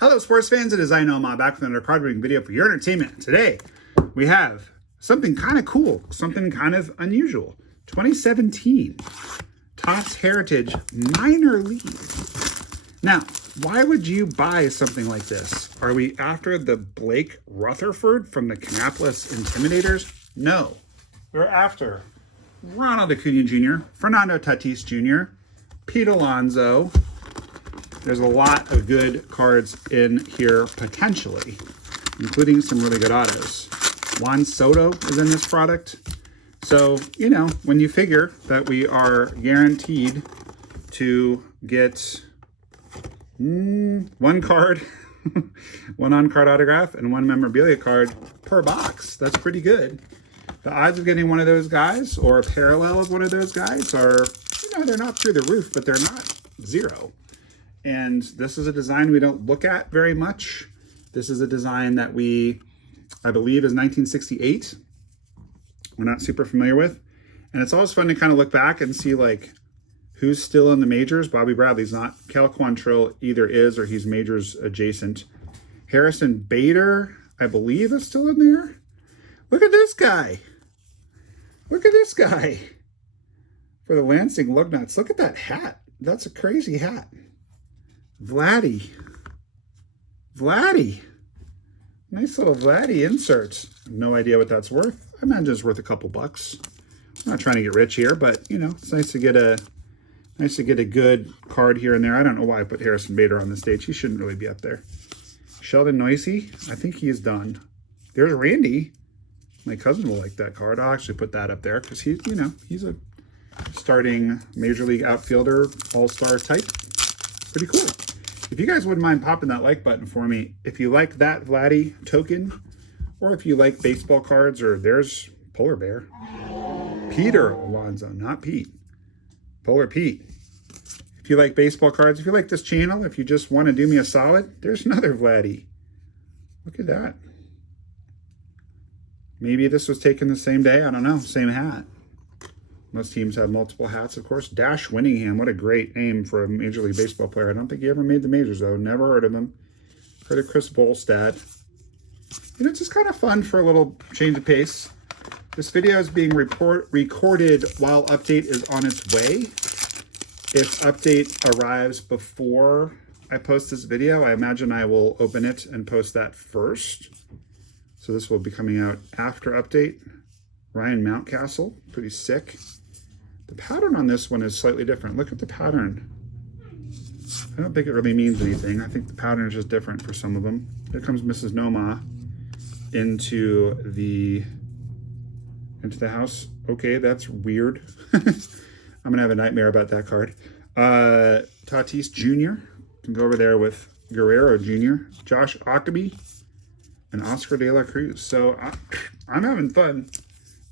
Hello, sports fans. It is I Know I'm back with another card reading video for your entertainment. Today, we have something kind of cool, something kind of unusual. 2017 Topps Heritage Minor League. Now, why would you buy something like this? Are we after the Blake Rutherford from the Kannapolis Intimidators? No. We're after Ronald Acuna Jr., Fernando Tatis Jr., Pete Alonso. There's a lot of good cards in here potentially, including some really good autos. Juan Soto is in this product. So, you know, when you figure that we are guaranteed to get one card, one on-card autograph, and one memorabilia card per box, that's pretty good. The odds of getting one of those guys or a parallel of one of those guys are, you know, they're not through the roof, but they're not zero. And this is a design we don't look at very much. This is a design that I believe is 1968. We're not super familiar with. And it's always fun to kind of look back and see like who's still in the majors. Bobby Bradley's not. Cal Quantrill either is or he's majors adjacent. Harrison Bader, I believe, is still in there. Look at this guy. Look at this guy. For the Lansing Lugnuts. Look at that hat. That's a crazy hat. Vladdy. Nice little Vladdy insert. No idea what that's worth. I imagine it's worth a couple bucks. I'm not trying to get rich here, but you know, it's nice to get a good card here and there. I don't know why I put Harrison Bader on the stage. He shouldn't really be up there. Sheldon Noisy, I think he's done. There's Randy. My cousin will like that card. I'll actually put that up there because he's, you know, he's a starting major league outfielder, all-star type. Pretty cool. If you guys wouldn't mind popping that like button for me, if you like that Vladdy token, or if you like baseball cards, or there's Polar Bear. Peter Alonso, not Pete. Polar Pete. If you like baseball cards, if you like this channel, if you just want to do me a solid, there's another Vladdy. Look at that. Maybe this was taken the same day. I don't know. Same hat. Most teams have multiple hats, of course. Dash Winningham, what a great name for a Major League Baseball player. I don't think he ever made the majors, though. Never heard of him. Heard of Chris Bolstad. You know, it's just kind of fun for a little change of pace. This video is being recorded while update is on its way. If update arrives before I post this video, I imagine I will open it and post that first. So this will be coming out after update. Ryan Mountcastle, pretty sick. The pattern on this one is slightly different. Look at the pattern. I don't think it really means anything. I think the pattern is just different for some of them. There comes Mrs. Noma into the house. Okay, that's weird. I'm gonna have a nightmare about that card. Tatis Jr. Can go over there with Guerrero Jr., Josh Octoby, and Oscar De La Cruz. So I'm having fun.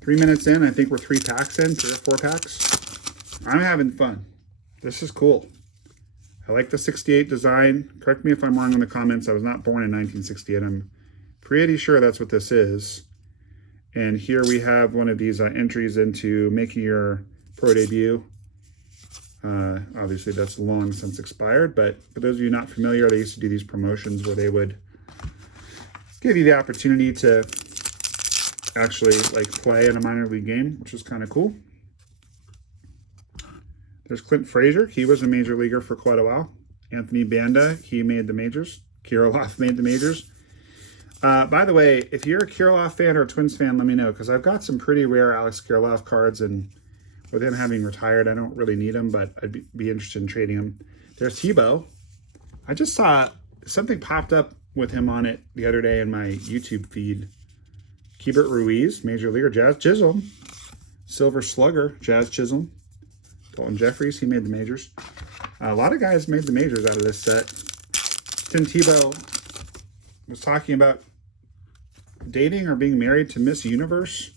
3 minutes in, I think we're 3 packs in, 3 or 4 packs. I'm having fun. This is cool. I like the 68 design. Correct me if I'm wrong in the comments. I was not born in 1968. I'm pretty sure that's what this is. And here we have one of these entries into making your pro debut. Obviously, that's long since expired, but for those of you not familiar, they used to do these promotions where they would give you the opportunity to actually like play in a minor league game, which is kind of cool. There's Clint Frazier. He was a major leaguer for quite a while. Anthony Banda, he made the majors. Kirilloff made the majors. By the way, if you're a Kirilloff fan or a Twins fan, let me know, because I've got some pretty rare Alex Kirilloff cards, and with him having retired, I don't really need them, but I'd be interested in trading them. There's Tebow. I just saw something popped up with him on it the other day in my YouTube feed. Keibert Ruiz, Major Leaguer. Jazz Chisholm, Silver Slugger, Jazz Chisholm. Dalton Jeffries, he made the majors. A lot of guys made the majors out of this set. Tim Tebow was talking about dating or being married to Miss Universe.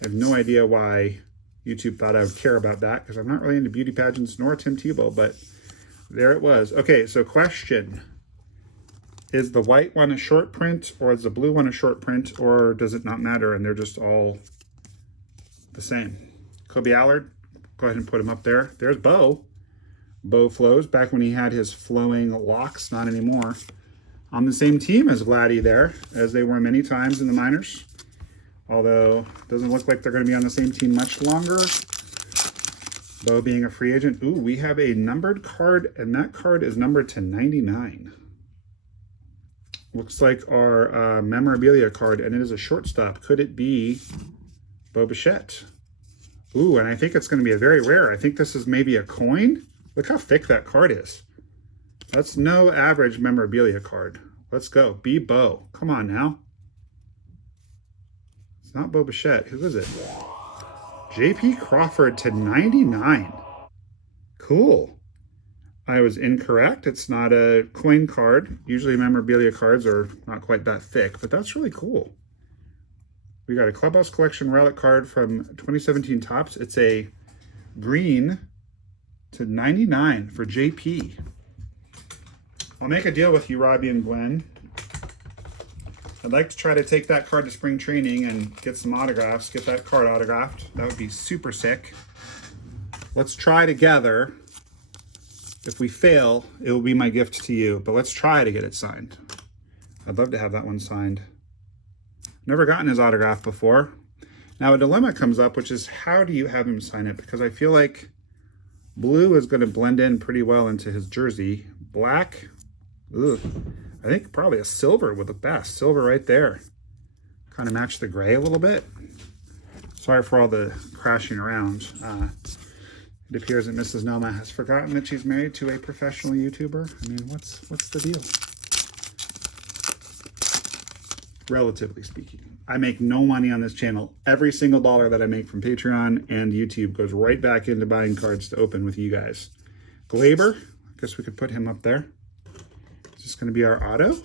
I have no idea why YouTube thought I would care about that, because I'm not really into beauty pageants nor Tim Tebow, but there it was. Okay, so question. Is the white one a short print, or is the blue one a short print, or does it not matter and they're just all the same? Kobe Allard, go ahead and put him up there. There's Bo. Bo Flows, back when he had his flowing locks, not anymore. On the same team as Vladdy there, as they were many times in the minors. Although, it doesn't look like they're going to be on the same team much longer. Bo being a free agent. Ooh, we have a numbered card, and that card is numbered to 99. Looks like our memorabilia card, and it is a shortstop. Could it be Bo Bichette? Ooh, and I think it's going to be a very rare. I think this is maybe a coin. Look how thick that card is. That's no average memorabilia card. Let's go. Be Bo. Come on now. It's not Bo Bichette. Who is it? J.P. Crawford to 99. Cool. I was incorrect. It's not a coin card. Usually memorabilia cards are not quite that thick, but that's really cool. We got a Clubhouse Collection relic card from 2017 Topps. It's a green to 99 for JP. I'll make a deal with you, Robbie and Gwen. I'd like to try to take that card to spring training and get some autographs, get that card autographed. That would be super sick. Let's try together. If we fail, it will be my gift to you, but let's try to get it signed. I'd love to have that one signed. Never gotten his autograph before. Now a dilemma comes up, which is how do you have him sign it? Because I feel like blue is going to blend in pretty well into his jersey. Black, ugh. I think probably a silver would look best. Silver right there. Kind of match the gray a little bit. Sorry for all the crashing around. It appears that Mrs. Noma has forgotten that she's married to a professional YouTuber. I mean, what's the deal? Relatively speaking. I make no money on this channel. Every single dollar that I make from Patreon and YouTube goes right back into buying cards to open with you guys. Glaber, I guess we could put him up there. Is this going to be our auto?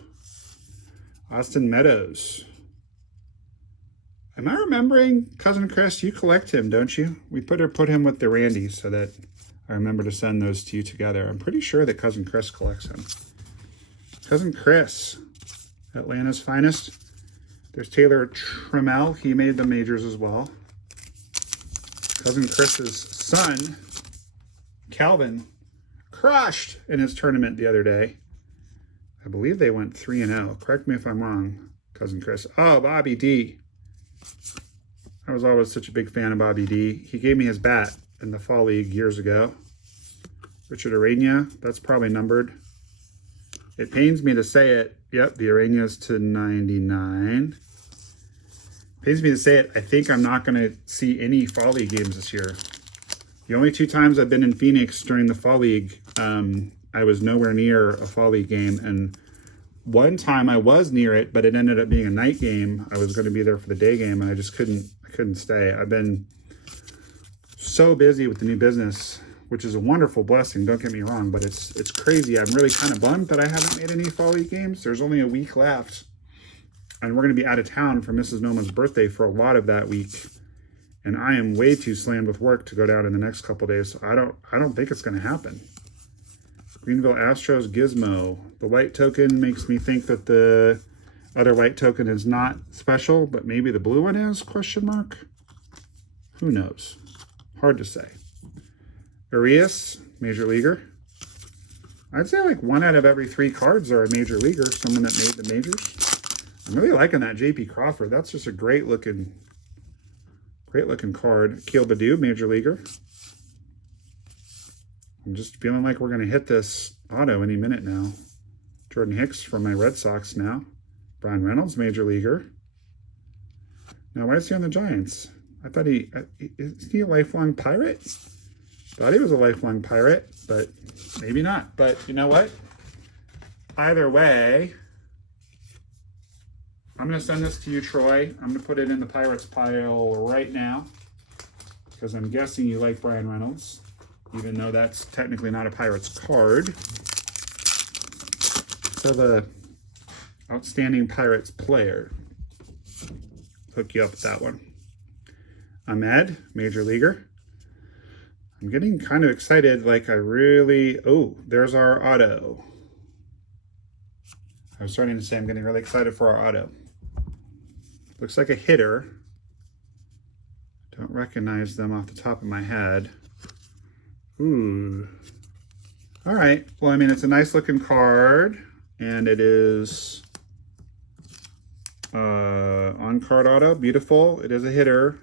Austin Meadows. Am I remembering, Cousin Chris, you collect him, don't you? We put him with the Randys so that I remember to send those to you together. I'm pretty sure that Cousin Chris collects him. Cousin Chris, Atlanta's finest. There's Taylor Trammell. He made the majors as well. Cousin Chris's son, Calvin, crushed in his tournament the other day. I believe they went 3-0. Correct me if I'm wrong, Cousin Chris. Oh, Bobby D. I was always such a big fan of Bobby D. He gave me his bat in the Fall League years ago. Richard Arena, that's probably numbered. It pains me to say it. Yep, the Arena's to 99. Pains me to say it. I think I'm not going to see any Fall League games this year. The only 2 times I've been in Phoenix during the Fall League, I was nowhere near a Fall League game. And one time I was near it, but it ended up being a night game. I was going to be there for the day game, and I just couldn't stay. I've been so busy with the new business, which is a wonderful blessing, don't get me wrong, but it's crazy. I'm really kind of bummed that I haven't made any Fall League games. There's only a week left, and we're going to be out of town for Mrs. Noma's birthday for a lot of that week, and I am way too slammed with work to go down in the next couple days, so I don't think it's going to happen. Greenville Astros Gizmo. The white token makes me think that the other white token is not special, but maybe the blue one is, question mark? Who knows? Hard to say. Arias, major leaguer. I'd say like 1 out of every 3 cards are a major leaguer, someone that made the majors. I'm really liking that J.P. Crawford. That's just a great looking card. Keel Badu, major leaguer. I'm just feeling like we're going to hit this auto any minute now. Jordan Hicks from my Red Sox now. Brian Reynolds, major leaguer. Now, why is he on the Giants? I thought is he a lifelong Pirate? Thought he was a lifelong Pirate, but maybe not. But you know what? Either way, I'm going to send this to you, Troy. I'm going to put it in the Pirates pile right now because I'm guessing you like Brian Reynolds, even though that's technically not a Pirates card. So the outstanding Pirates player. Hook you up with that one. Ahmed, major leaguer. I'm getting kind of excited, like oh, there's our auto. I was starting to say I'm getting really excited for our auto. Looks like a hitter. Don't recognize them off the top of my head. Ooh. All right. Well, I mean, it's a nice looking card. and it is on card auto. Beautiful. It is a hitter.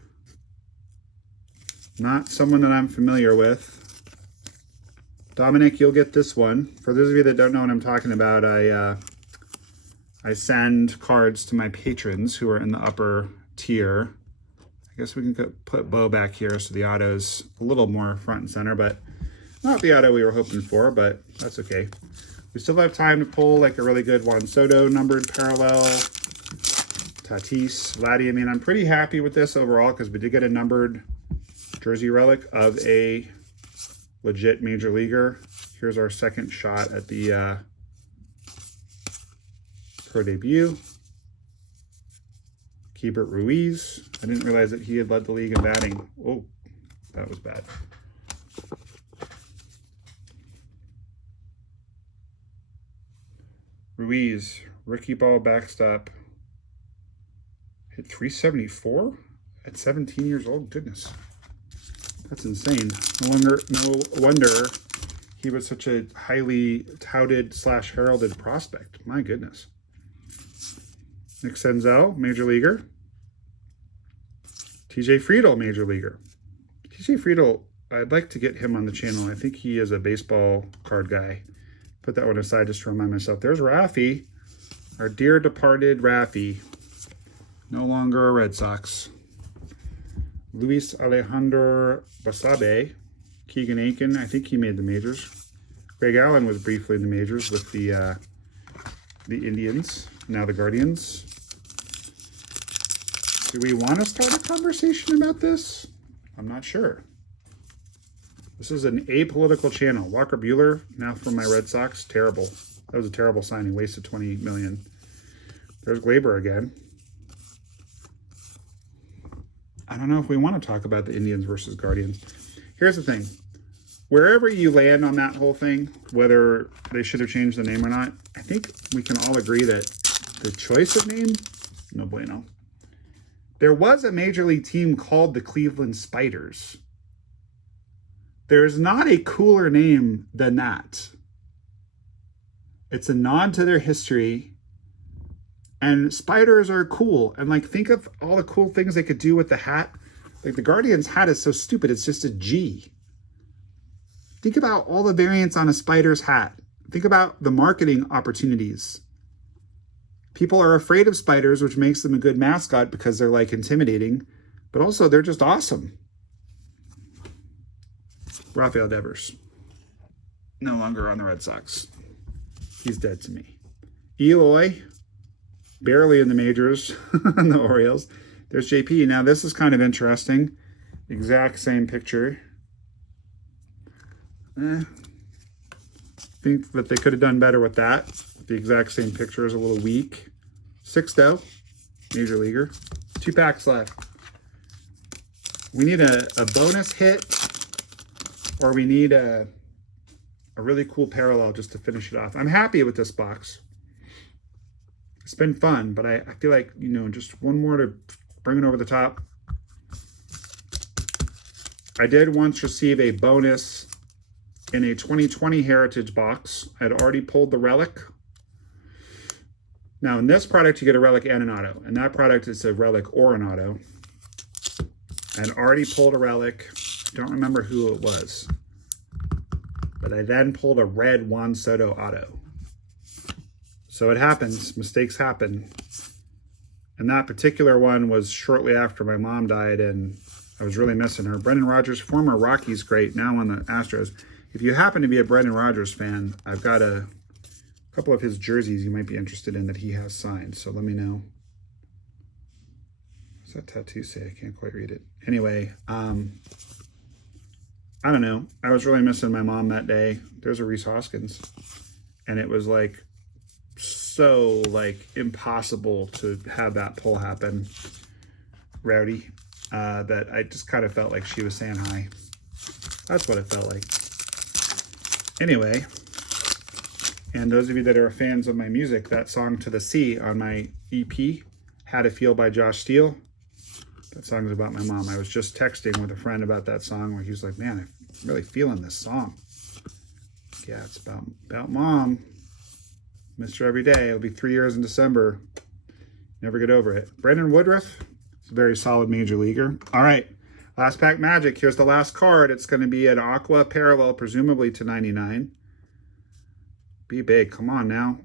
Not someone that I'm familiar with. Dominic, you'll get this one. For those of you that don't know what I'm talking about, I send cards to my patrons who are in the upper tier. I guess we can put Bo back here so the auto's a little more front and center, but not the auto we were hoping for, but that's okay. We still have time to pull like a really good Juan Soto numbered parallel. Tatis, Vladdy. I mean, I'm pretty happy with this overall because we did get a numbered jersey relic of a legit major leaguer. Here's our second shot at the pro debut. Keibert Ruiz. I didn't realize that he had led the league in batting. Oh, that was bad. Ruiz, rookie ball backstop. Hit 374 at 17 years old. Goodness. That's insane. No wonder he was such a highly touted / heralded prospect. My goodness. Nick Senzel, major leaguer. TJ Friedl, major leaguer. TJ Friedl, I'd like to get him on the channel. I think he is a baseball card guy. Put that one aside just to remind myself. There's Raffy, our dear departed Raffy. No longer a Red Sox. Luis Alejandro Basabe, Keegan Aiken, I think he made the majors. Greg Allen was briefly in the majors with the Indians, now the Guardians. Do we want to start a conversation about this? I'm not sure. This is an apolitical channel. Walker Buehler, now from my Red Sox, terrible. That was a terrible signing, wasted $20 million. There's Glaber again. I don't know if we want to talk about the Indians versus Guardians. Here's the thing. Wherever you land on that whole thing, whether they should have changed the name or not, I think we can all agree that the choice of name, no bueno. There was a major league team called the Cleveland Spiders. There's not a cooler name than that. It's a nod to their history. And spiders are cool. And like, think of all the cool things they could do with the hat. Like the Guardians hat is so stupid. It's just a G. Think about all the variants on a spider's hat. Think about the marketing opportunities. People are afraid of spiders, which makes them a good mascot because they're like intimidating, but also they're just awesome. Rafael Devers, no longer on the Red Sox. He's dead to me. Eloy, barely in the majors on the Orioles. There's JP. Now this is kind of interesting. Exact same picture. Think that they could have done better with that. The exact same picture is a little weak. Sixto, major leaguer. 2 packs left. We need a bonus hit, or we need a really cool parallel just to finish it off. I'm happy with this box. It's been fun, but I feel like, you know, just one more to bring it over the top. I did once receive a bonus in a 2020 Heritage box. I had already pulled the relic. Now, in this product, you get a relic and an auto. In that product, it's a relic or an auto. I had already pulled a relic. Don't remember who it was. But I then pulled a red Juan Soto auto. So it happens. Mistakes happen. And that particular one was shortly after my mom died, and I was really missing her. Brendan Rodgers, former Rockies great, now on the Astros. If you happen to be a Brendan Rodgers fan, I've got a couple of his jerseys you might be interested in that he has signed. So let me know. What's that tattoo say? I can't quite read it. Anyway, I don't know. I was really missing my mom that day. There's a Rhys Hoskins. And it was like so like impossible to have that pull happen, Rowdy, that I just kind of felt like she was saying hi. That's what it felt like. Anyway, and those of you that are fans of my music, that song To the Sea on my EP, How to Feel by Josh Steele, that song is about my mom. I was just texting with a friend about that song where he was like, man, I'm really feeling this song. Yeah, it's about mom. Mr. Every Day. It'll be 3 years in December. Never get over it. Brandon Woodruff. It's a very solid major leaguer. All right. Last pack magic. Here's the last card. It's going to be an Aqua parallel, presumably to 99. Be big. Come on now.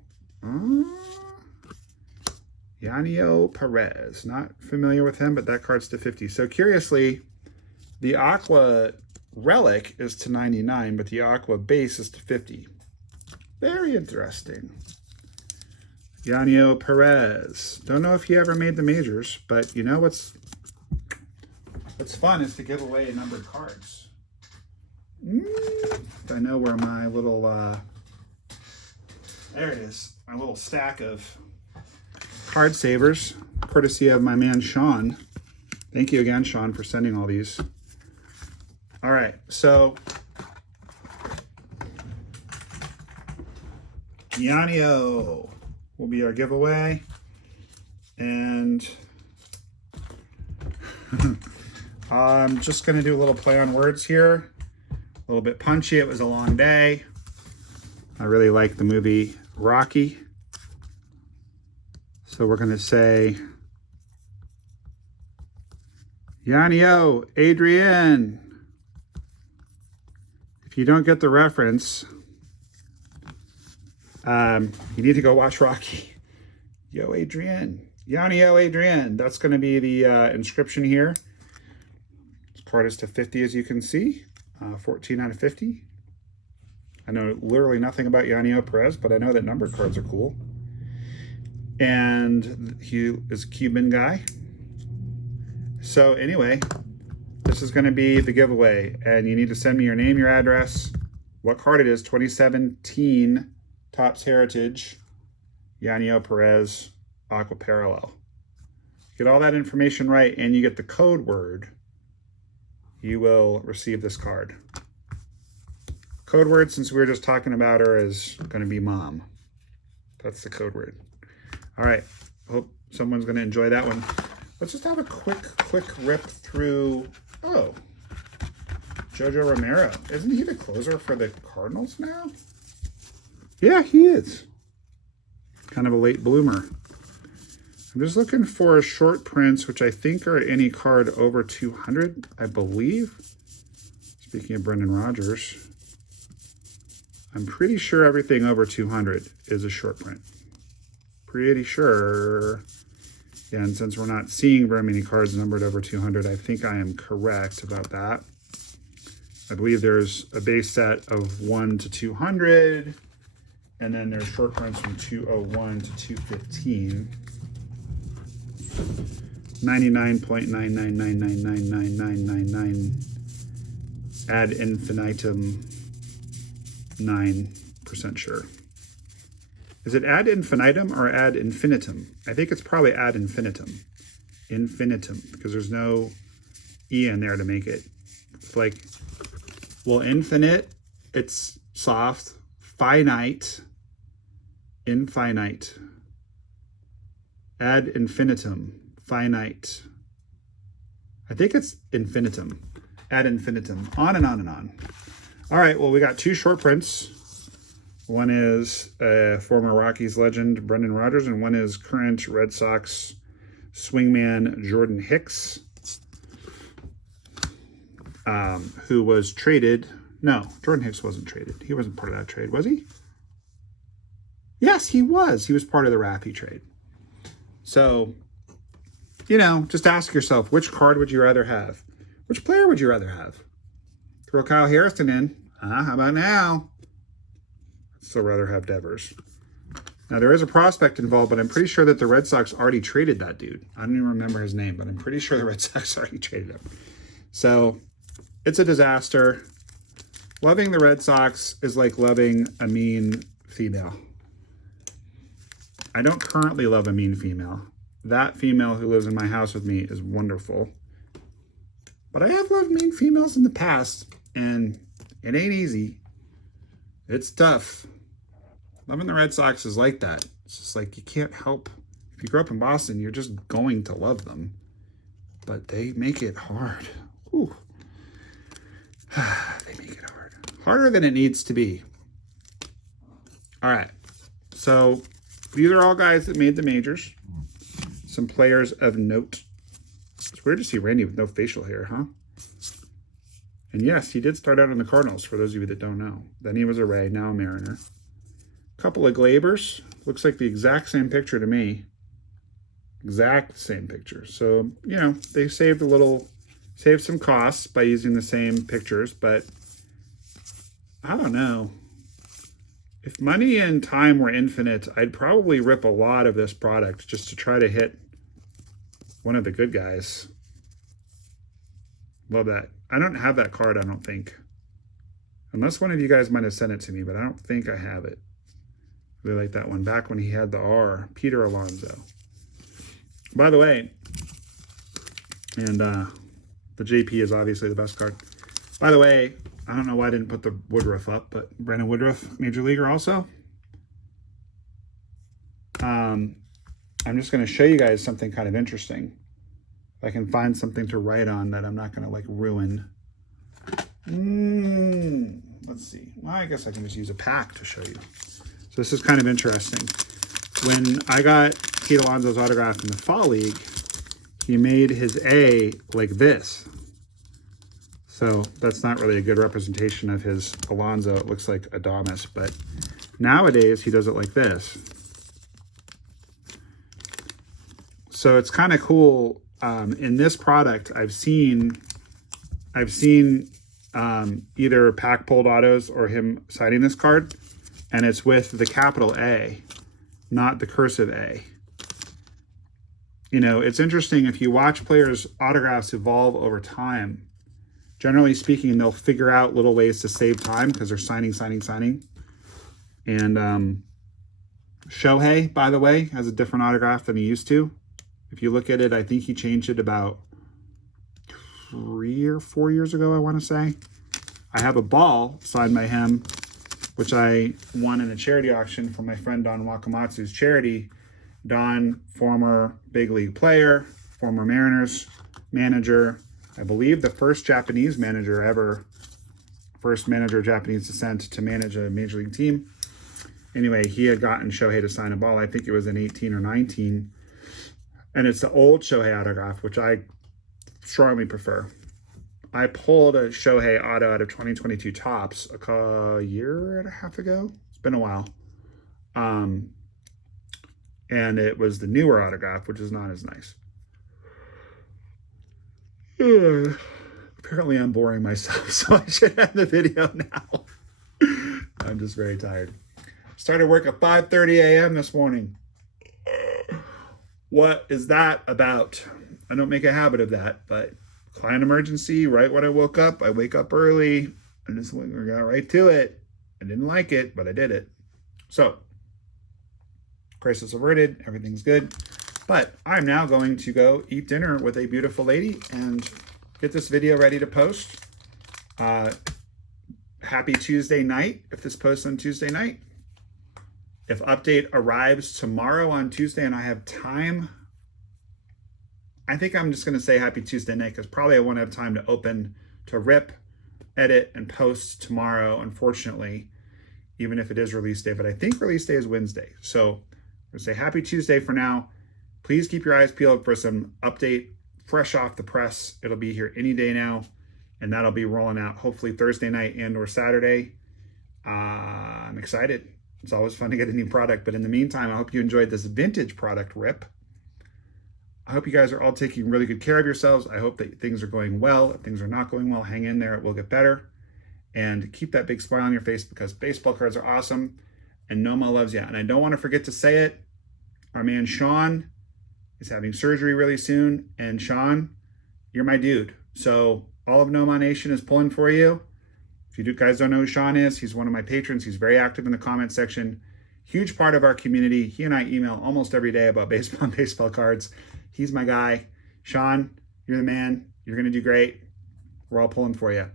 Yanio Perez. Not familiar with him, but that card's to 50. So curiously, the Aqua relic is to 99, but the Aqua base is to 50. Very interesting. Yanio Perez. Don't know if he ever made the majors, but you know what's fun is to give away numbered cards. I know where my little, there it is, my little stack of card savers, courtesy of my man Sean. Thank you again, Sean, for sending all these. All right, so Yanio will be our giveaway, and I'm just going to do a little play on words here. A little bit punchy. It was a long day. I really like the movie Rocky. So we're going to say, Yanio, Adrienne. If you don't get the reference, you need to go watch Rocky. Yo, Adrienne. Yanio, Adrienne. That's going to be the inscription here. This card is to 50, as you can see. 14 out of 50. I know literally nothing about Yanio Perez, but I know that numbered cards are cool. And he is a Cuban guy. So anyway, this is going to be the giveaway. And you need to send me your name, your address, what card it is, 2017 Topps Heritage, Yanio Perez, Aqua Parallel. Get all that information right, and you get the code word, you will receive this card. Code word, since we were just talking about her, is going to be mom. That's the code word. All right. Hope someone's going to enjoy that one. Let's just have a quick rip through. Oh, Jojo Romero. Isn't he the closer for the Cardinals now? Yeah, he is. Kind of a late bloomer. I'm just looking for short prints, which I think are any card over 200, I believe. Speaking of Brendan Rodgers, I'm pretty sure everything over 200 is a short print. Pretty sure. Yeah, and since we're not seeing very many cards numbered over 200, I think I am correct about that. I believe there's a base set of 1 to 200, and then there's short prints from 201 to 215. 99.999999999 ad infinitum 9% sure. Is it ad infinitum or ad infinitum? I think it's probably ad infinitum. Infinitum, because there's no E in there to make it. It's like, well, infinite, it's soft. Finite, infinite. Ad infinitum, finite. I think it's infinitum, ad infinitum, on and on and on. All right, well, we got two short prints. One is former Rockies legend Brendan Rodgers, and one is current Red Sox swingman Jordan Hicks, who was traded. No, Jordan Hicks wasn't traded. He wasn't part of that trade, was he? Yes, he was. He was part of the Raffy trade. So, you know, just ask yourself, which card would you rather have? Which player would you rather have? Throw Kyle Harrison in. How about now? I'd still rather have Devers. Now, there is a prospect involved, but I'm pretty sure that the Red Sox already traded that dude. I don't even remember his name, but I'm pretty sure the Red Sox already traded him. So, it's a disaster. Loving the Red Sox is like loving a mean female. I don't currently love a mean female. That female who lives in my house with me is wonderful. But I have loved mean females in the past, and it ain't easy. It's tough. Loving the Red Sox is like that. It's just like you can't help. If you grew up in Boston, you're just going to love them. But they make it hard. Ooh. They make it hard. Harder than it needs to be. All right. So these are all guys that made the majors. Some players of note. It's weird to see Randy with no facial hair, huh? And yes, he did start out in the Cardinals, for those of you that don't know. Then he was a Ray, now a Mariner. Couple of Glabers. Looks like the exact same picture to me. Exact same picture. So, you know, they saved some costs by using the same pictures, but I don't know. If money and time were infinite, I'd probably rip a lot of this product just to try to hit one of the good guys. Love that. I don't have that card, I don't think. Unless one of you guys might have sent it to me, but I don't think I have it. Really like that one. Back when he had the R. Peter Alonso. By the way, and the JP is obviously the best card. By the way, I don't know why I didn't put the Woodruff up, but Brandon Woodruff, Major Leaguer also. I'm just going to show you guys something kind of interesting. If I can find something to write on that I'm not going to like ruin. Let's see. Well, I guess I can just use a pack to show you. So this is kind of interesting. When I got Pete Alonso's autograph in the Fall League, he made his A like this. So that's not really a good representation of his Alonso. It looks like Adamas, but nowadays he does it like this. So it's kind of cool. In this product, I've seen either pack pulled autos or him signing this card, and it's with the capital A, not the cursive A. You know, it's interesting if you watch players' autographs evolve over time. Generally speaking, they'll figure out little ways to save time because they're signing. And Shohei, by the way, has a different autograph than he used to. If you look at it, I think he changed it about 3 or 4 years ago, I want to say. I have a ball signed by him, which I won in a charity auction from my friend Don Wakamatsu's charity. Don, former big league player, former Mariners manager, I believe the first Japanese manager ever, first manager of Japanese descent to manage a major league team. Anyway, he had gotten Shohei to sign a ball. I think it was in 18 or 19. And it's the old Shohei autograph, which I strongly prefer. I pulled a Shohei auto out of 2022 Topps a year and a half ago. It's been a while. And it was the newer autograph, which is not as nice. Apparently I'm boring myself, so I should end the video now. I'm just very tired. Started work at 5:30 a.m. this morning. What is that about? I don't make a habit of that, but client emergency, right when I woke up, I wake up early and just got right to it. I didn't like it, but I did it. So, crisis averted, everything's good. But I'm now going to go eat dinner with a beautiful lady and get this video ready to post. Happy Tuesday night, if this posts on Tuesday night. If update arrives tomorrow on Tuesday and I have time, I think I'm just going to say happy Tuesday night because probably I won't have time to open, to rip, edit, and post tomorrow, unfortunately, even if it is release day. But I think release day is Wednesday. So I'm going to say happy Tuesday for now. Please keep your eyes peeled for some update fresh off the press. It'll be here any day now, and that'll be rolling out hopefully Thursday night and or Saturday. I'm excited. It's always fun to get a new product, but in the meantime, I hope you enjoyed this vintage product rip. I hope you guys are all taking really good care of yourselves. I hope that things are going well. If things are not going well, hang in there. It will get better. And keep that big smile on your face because baseball cards are awesome and Noma loves you. And I don't want to forget to say it. Our man Sean is having surgery really soon. And Sean, you're my dude. So all of Noma Nation is pulling for you. If you guys don't know who Sean is, he's one of my patrons. He's very active in the comment section. Huge part of our community. He and I email almost every day about baseball and baseball cards. He's my guy. Sean, you're the man. You're going to do great. We're all pulling for you.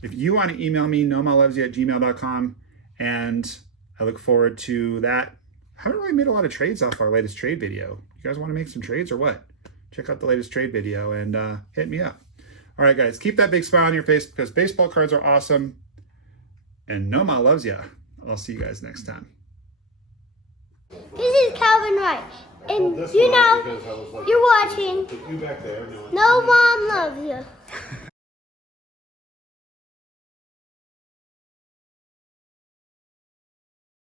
If you want to email me, nomalovesyou@gmail.com, and I look forward to that. I haven't really made a lot of trades off our latest trade video. You guys want to make some trades or what? Check out the latest trade video and hit me up. All right, guys, keep that big smile on your face because baseball cards are awesome. And Noma loves ya. I'll see you guys next time. This is Calvin Wright. And you know, you're watching You back there. No Mom Loves You.